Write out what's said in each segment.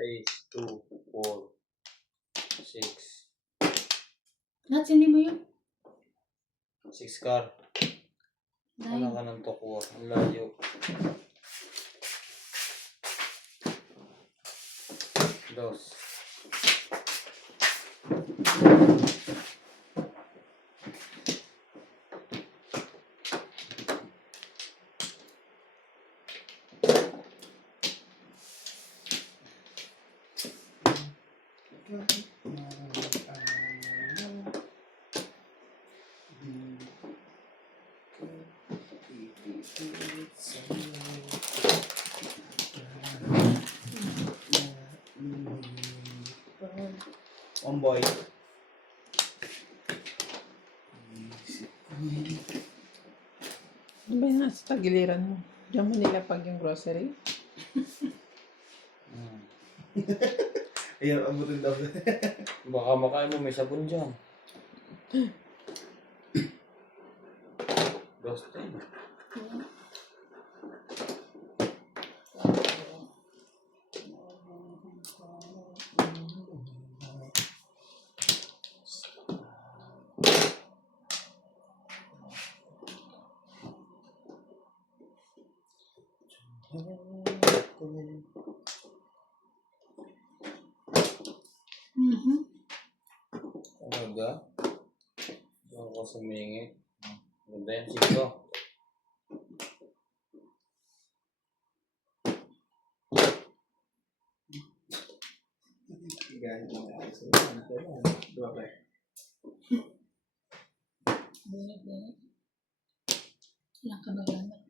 2, 4, 6. Nats, hindi mo yun? 6 car. Ano ka ng tokwa? Ang layo. Dos. Boy. Ano ba yan sa tagiliran mo? Diyan mo nilapag yung grocery? Ayan, abutin daw. Baka makain mo, may sabon dyan. Dos 10. Talaga? Doon ko sumingit. Ganda yan, 5. Ganyan mo na kasi. Dua ba? Bunit. Ilang ka ba naman?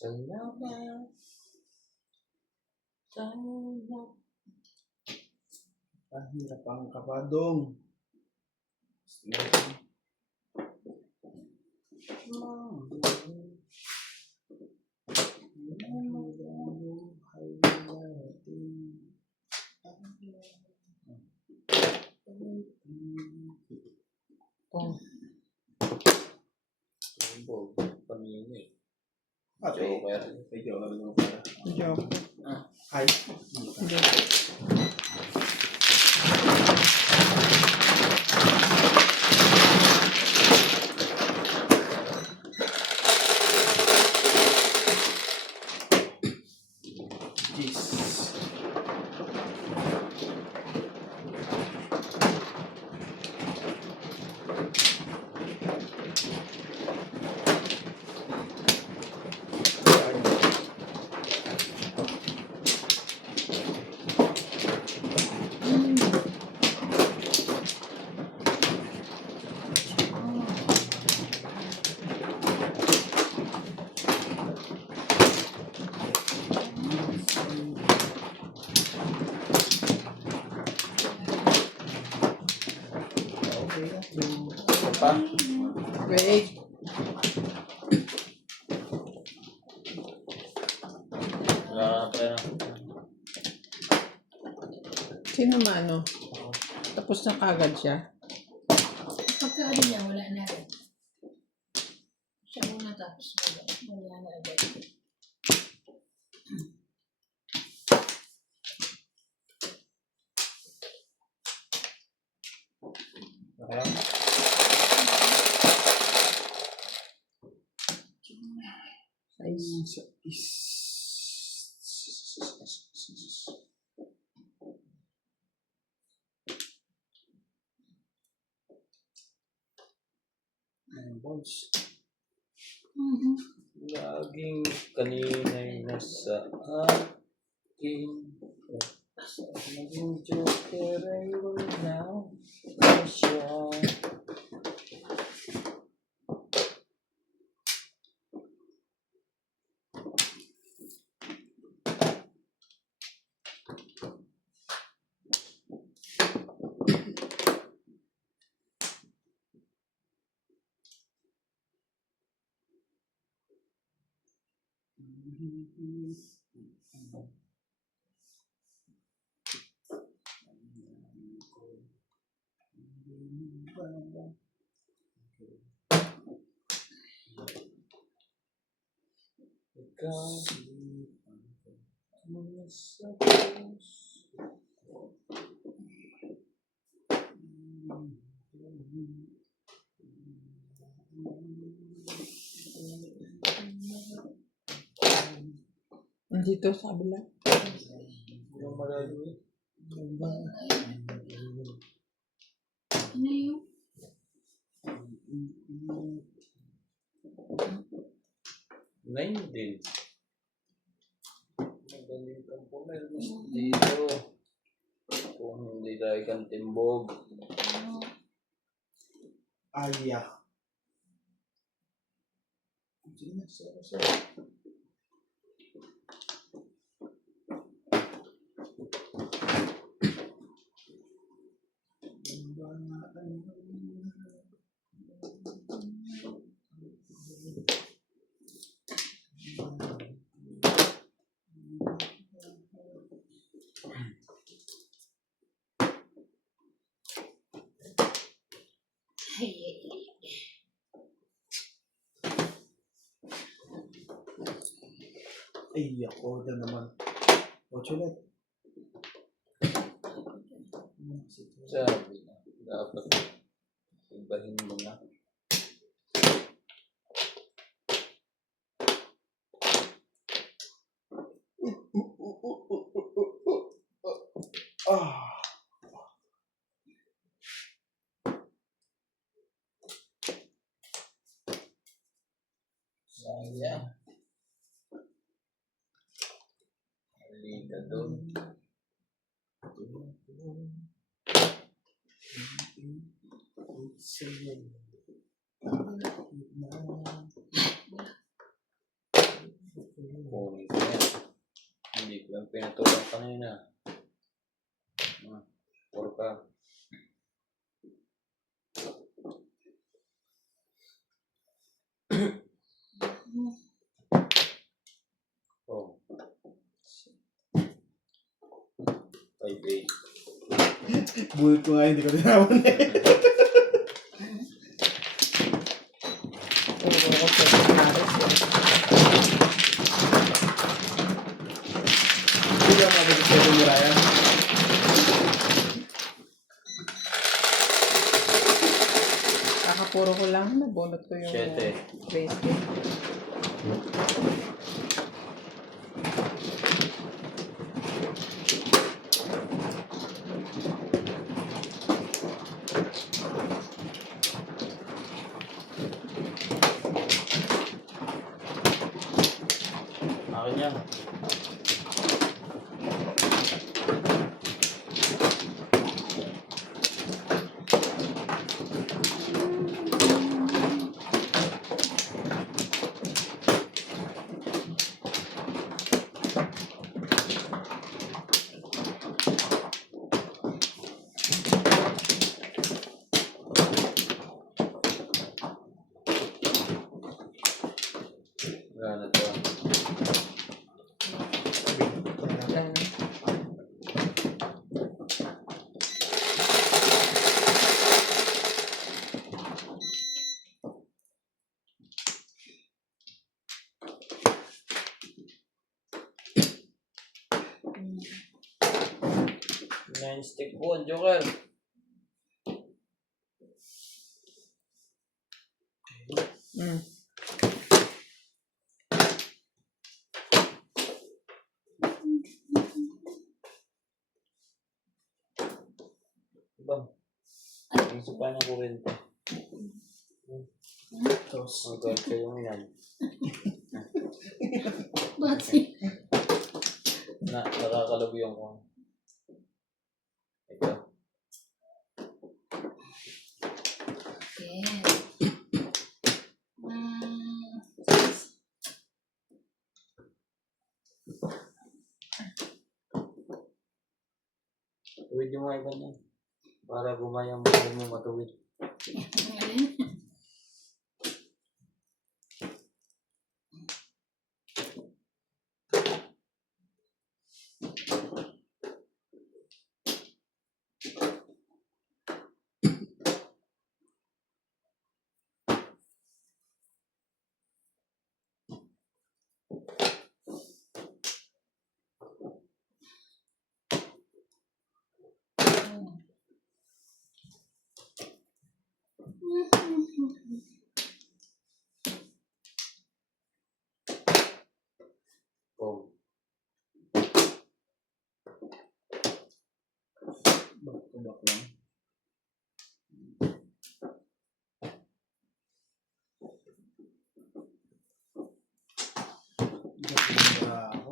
Salamat. Salamat. Hirap ang kapadong. Tumbo. Panino eh. Joker. May joker mo pala. Joke. Hi. Jeez. Pa? Wait. Wala na tayo. Sino mano? Tapos na kagad siya? Pagka ano niya, wala na agad. Siya muna tapos wala na agad. Okay. Bones. Laging kanina'y nasa akin. Naging joker ay wala na siya. Ikaw, mga sa puso. Dito sa kabila. Yung malayo eh. Ano yun? Nine din. Magaling kang pumelmos dito. Kung hindi dahil kang timbog. Ano? Aya. Sige na, sir. Ay, ay, ay. Ay, ako na naman. Ocho ulit. Sabi na. Dapat ibahin mo na. Ah. Sayang. Halika doon. Kunin ko yan. Hindi ko lang pinatulong kanina. Puro ka. Oh. 5-8. Bulit ko nga, hindi ko tinawan eh. Puro ko sa Paris. Hindi ka mabigit sa ito ni Ryan. Kakapuro ko lang. Nabunot ko yung 7. bracelet. Akin yan. Wala na to. Lang. Nine stick po, Joker. Mm. Diba? Ang supa ng kurente. Tos. Ang gawin kayo yan. Bakit? Nakakalabuyan ko. Ito. Yes. Tuwid yung mga iba niya. Para gumayang buhay mo matuwid. Alin? Joke lang.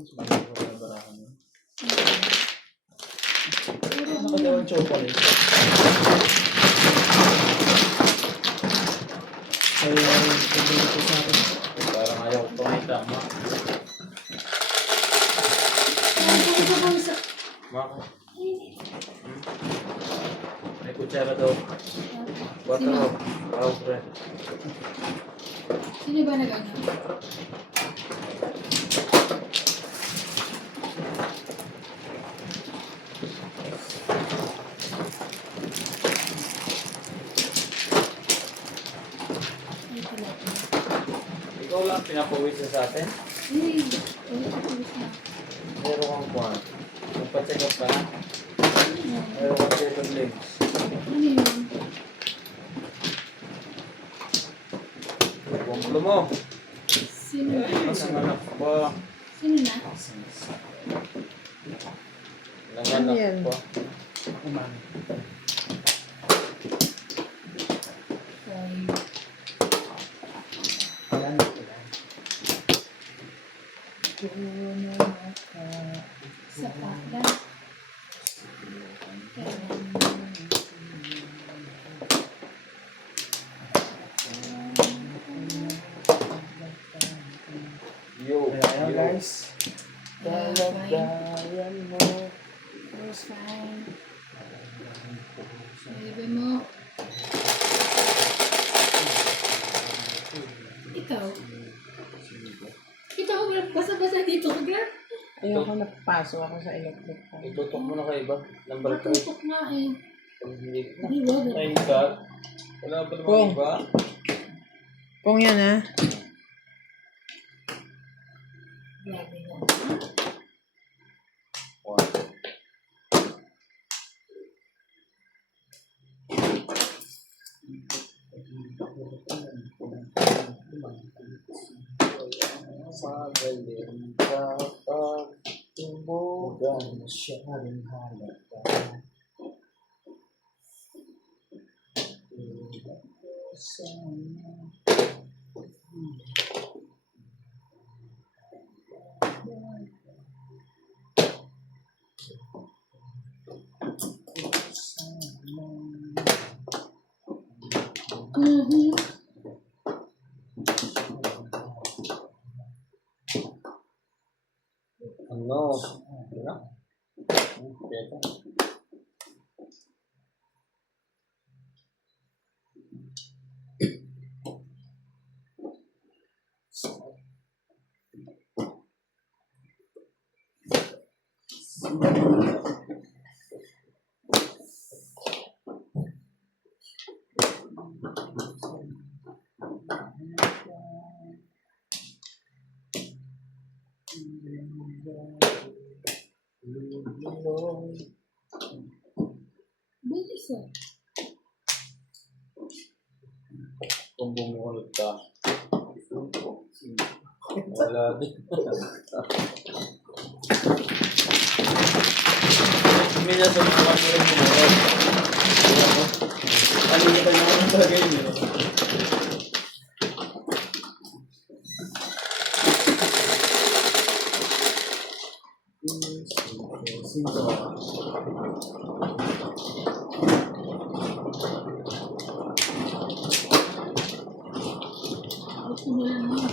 Mas bagay ko na barahan yun. Nakadawang chocolate. Ay, pabili ko sa akin. Parang ayaw ko may tama. Maka. May kutsara daw. Water. Wow, friend. Sino ba nag-ano? Ay, pala. Ikaw lang pinapawis na sa atin. Ay, ulit na. Meron kang kwan. Magpa-check up ka na. Meron kang check links. Ano yun? Bungkulo mo. Sino na? Mas ang anak pa. Sino na? Nanganak Yan. pa. Kuman. Ay, Ayan. sa pala. Yo, Ayan yo. guys. Kalagayan mo. It's fine. Sabi mo. Ikaw. Kita ko basa-basa dito ka, girl. Ayoko napapasok ako sa electric fan. Itutok mo na kay iba. Number 3. Matutok nga eh. Pag hindi Ay, wag. ay ka. Wala pa Kung. naman iba. Kung yan ha. Grabe na. Magaling kapag tumbugan mo siya rin halata. Mhm. Ano? Ano? Pwede. Bilis ah. Kung bumukulot ka. Wala din. Minsan sa mga kami rin bumukulot. Ano yung tayo naman talaga yun eh. Gusto mo lang yun.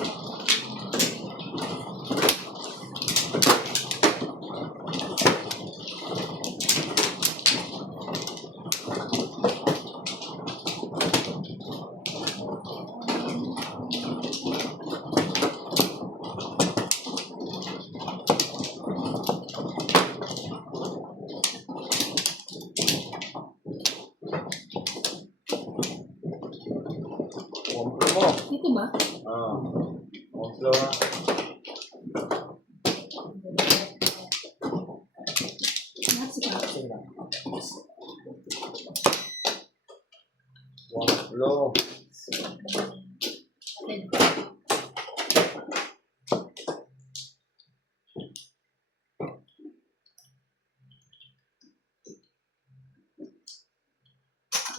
Bumukulot mo. Dito ba? Bumukulot na. Lahat sa tao. Bumukulot. Red.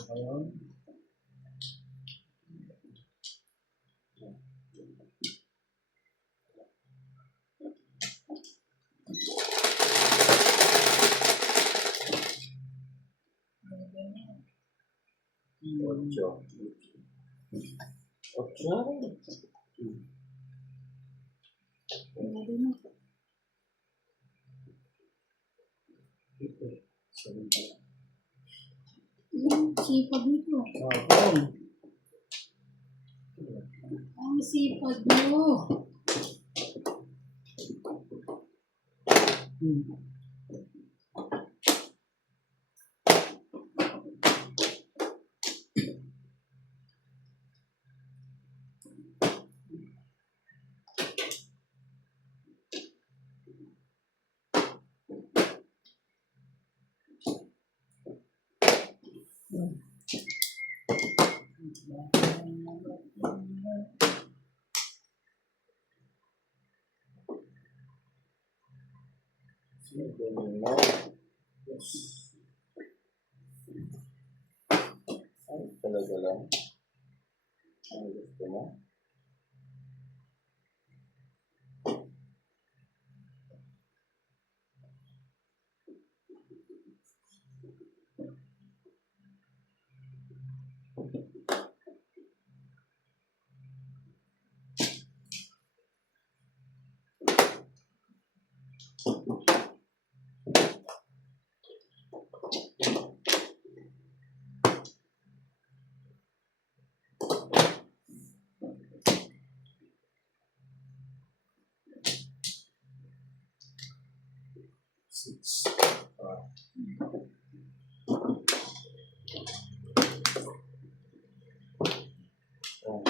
Ayun. Ocho. Ocho? Pwede mo. Sipag nito. Ang sipag mo. Ay, talaga lang. Ang gusto mo? Oh. Oh.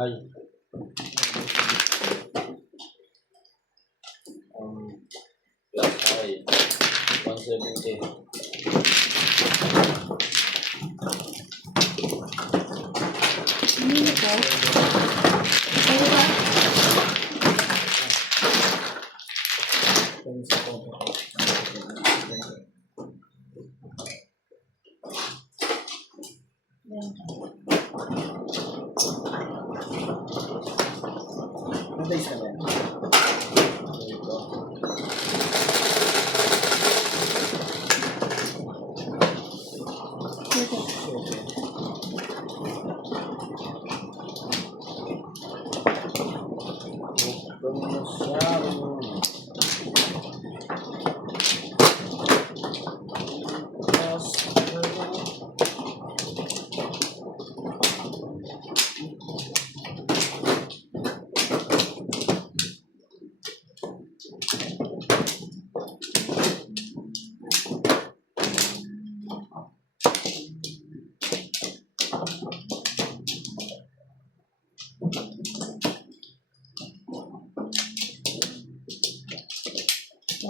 Ay. Plus ay 170. Ano ito? Ano ba? Yan. Madays na yan. Ito.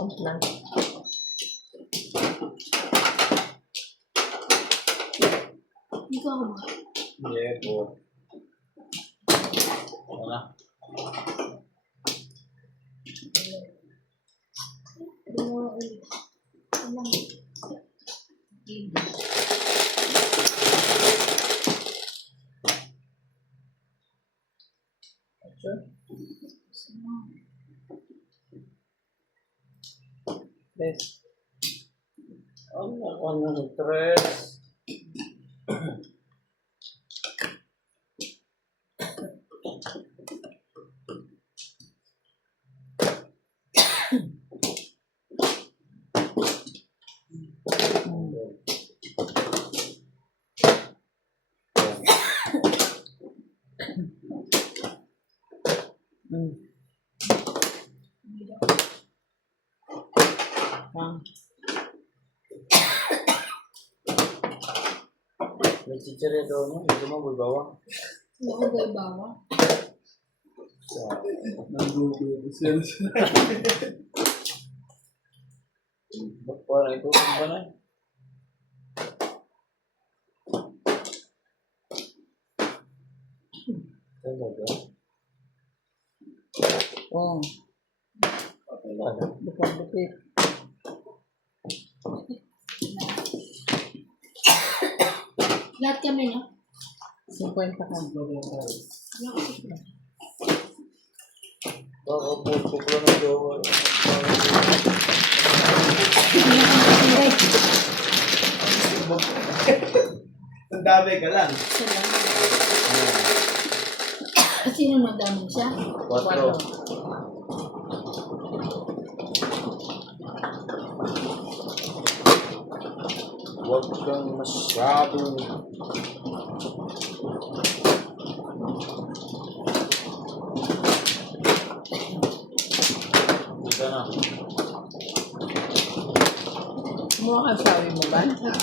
Lang. Ikaw ba? Yeah, po. Wala. Dalawa ulit. Alam. Yes. Ano, tres. Mm. Ah. May chichirya daw mo. Hindi mo babawa. Ako ba ibawa? Nag-google. Siya. Ba't parang ito? Ano ba na? Talaga? Oh, Talaga? bukit-bukit. Lahat kami, no? 50 ka. Wala ko siya. Kakabot ko pala ng jowa. Ang dami ka lang. Sino madaming siya? 4. Huwag kang masyado. Dito na. Kumuha ka sabi mo ba? Ano yun?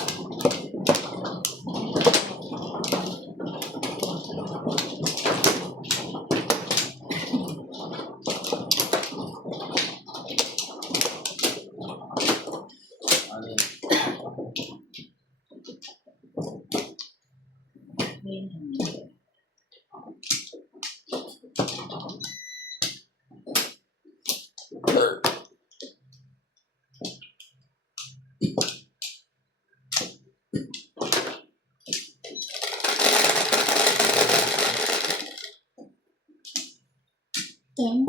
Ten.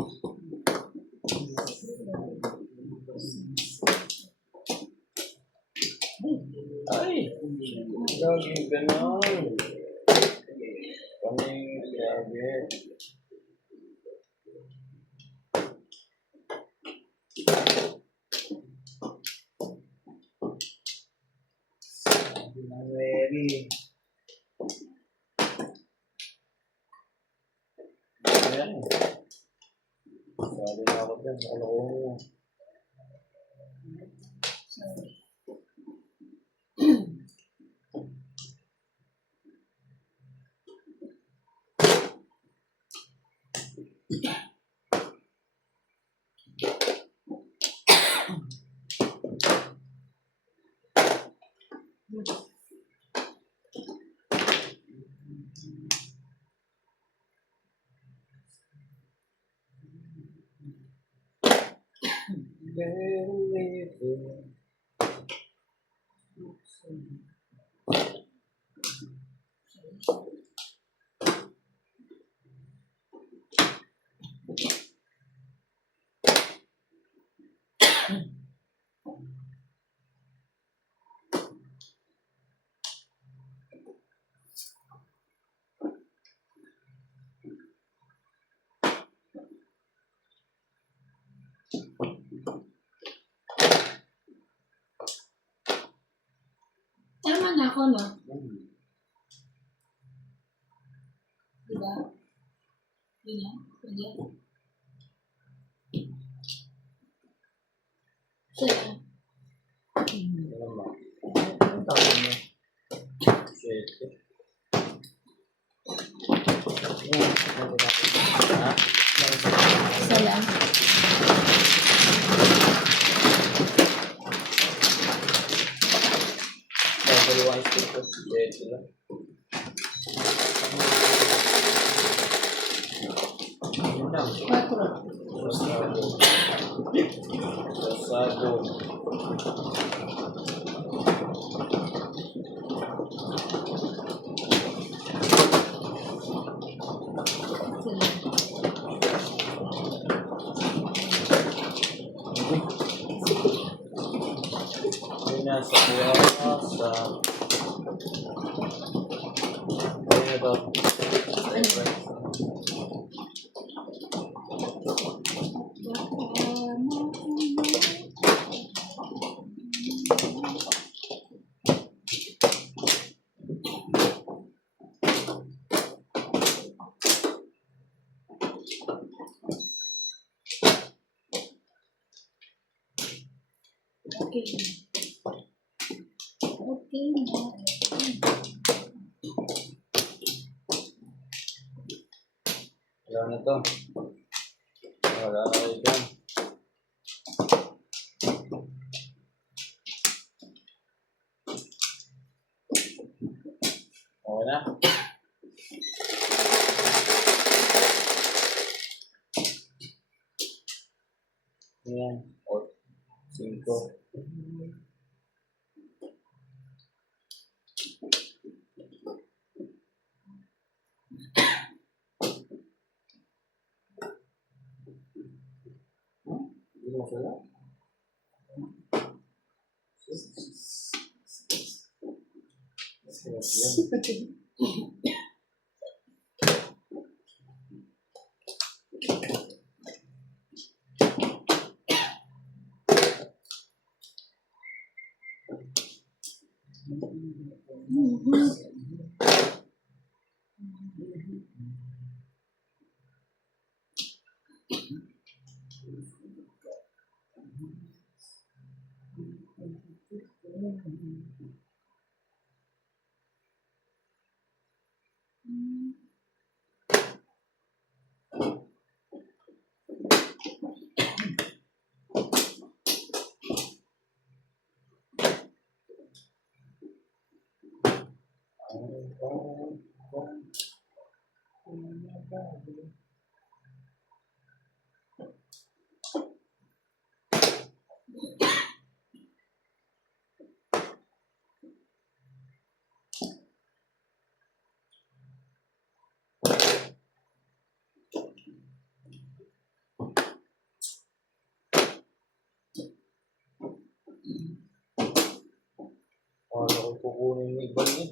Ay! Lagi ganon. Kami, grabe. Ready. Ayan. Sabi na ako dyan. Ano ko mo? Sorry. Tama na ako, no? Diba? Yun na. Pwede. Siya lang. Ano ba? Ang tawag mo? Shit. Ha? Isa lang. Ito lang. Yun lang. 4. Rosado. Rosado. Yun na sa sa... Ayun ito. Okay. Okay na. Wala na to. Wala na kayo dyan. Okay na. Ayan. 5. Hindi mo sila? Wala ko kukunin yung iba niya.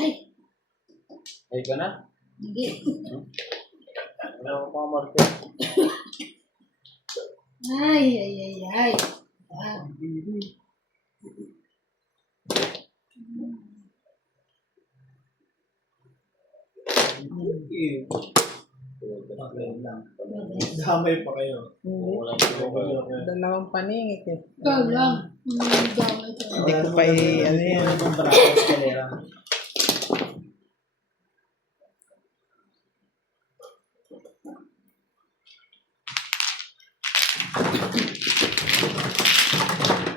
Ay, Ay ka na? hindi. Wala ko pa market. Ay, ay, ay, ay. Ah, Damay pa kayo. Hindi. Walang sugar. Dalawang paningit eh. ikaw lang. Damay ka. Hindi ko pa ano yan. Itong braso sa kalera.